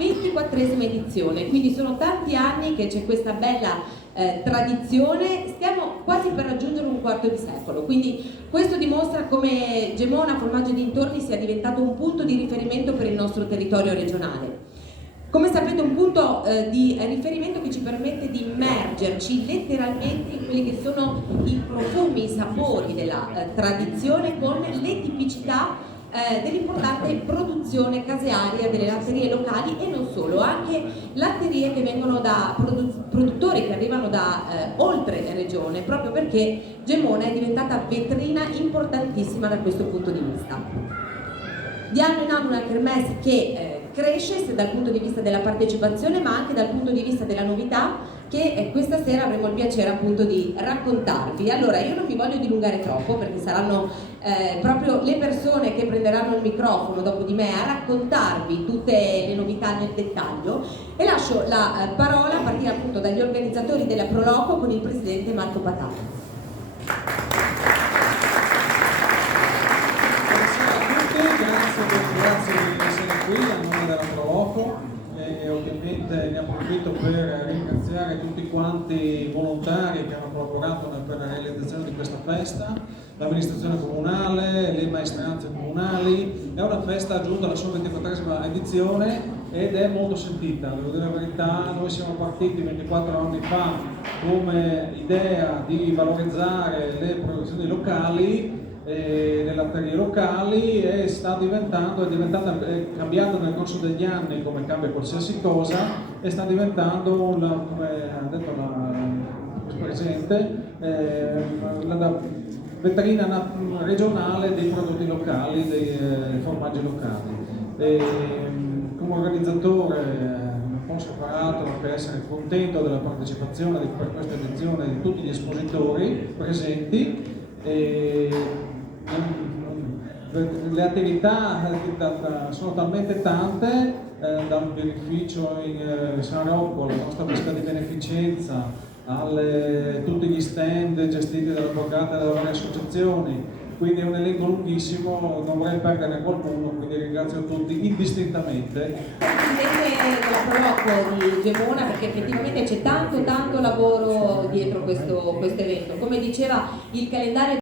24esima edizione, quindi sono tanti anni che c'è questa bella tradizione, stiamo quasi per raggiungere un quarto di secolo, quindi questo dimostra come Gemona Formaggi e Dintorni sia diventato un punto di riferimento per il nostro territorio regionale. Come sapete, un punto di riferimento che ci permette di immergerci letteralmente in quelli che sono i profumi, i sapori della tradizione, con le tipicità dell'importante produzione casearia delle latterie locali, e non solo, anche latterie che vengono da produttori che arrivano da oltre regione, proprio perché Gemona è diventata vetrina importantissima da questo punto di vista. Di anno in anno una kermesse che cresce sia dal punto di vista della partecipazione ma anche dal punto di vista della novità che questa sera avremo il piacere appunto di raccontarvi. Allora, io non mi voglio dilungare troppo perché saranno proprio le persone che prenderanno il microfono dopo di me a raccontarvi tutte le novità nel dettaglio, e lascio la parola a partire appunto dagli organizzatori della Proloco con il presidente Marco Patano. Grazie di essere qui a nome della Proloco, e ovviamente ne approfitto per ringraziare tutti quanti i volontari che hanno collaborato per la realizzazione di questa festa, l'amministrazione comunale, le maestranze comunali. È una festa giunta alla sua 24esima edizione ed è molto sentita, devo dire la verità. Noi siamo partiti 24 anni fa come idea di valorizzare le produzioni locali, le latterie locali, e è cambiando nel corso degli anni, come cambia qualsiasi cosa, e sta diventando, come ha detto il Presidente, la vetrina regionale dei prodotti locali, dei formaggi locali. Come organizzatore non posso far altro che essere contento della partecipazione per questa edizione di tutti gli espositori presenti. Le attività sono talmente tante, dal beneficio in San Rocco, la nostra pesca di beneficenza, tutti gli stand gestiti dall'avvocato e dalle varie associazioni, quindi è un elenco lunghissimo, non vorrei perdere qualcuno, quindi ringrazio tutti indistintamente. Presidente della Proloco di Gemona, perché effettivamente c'è tanto lavoro dietro questo evento. Come diceva, il calendario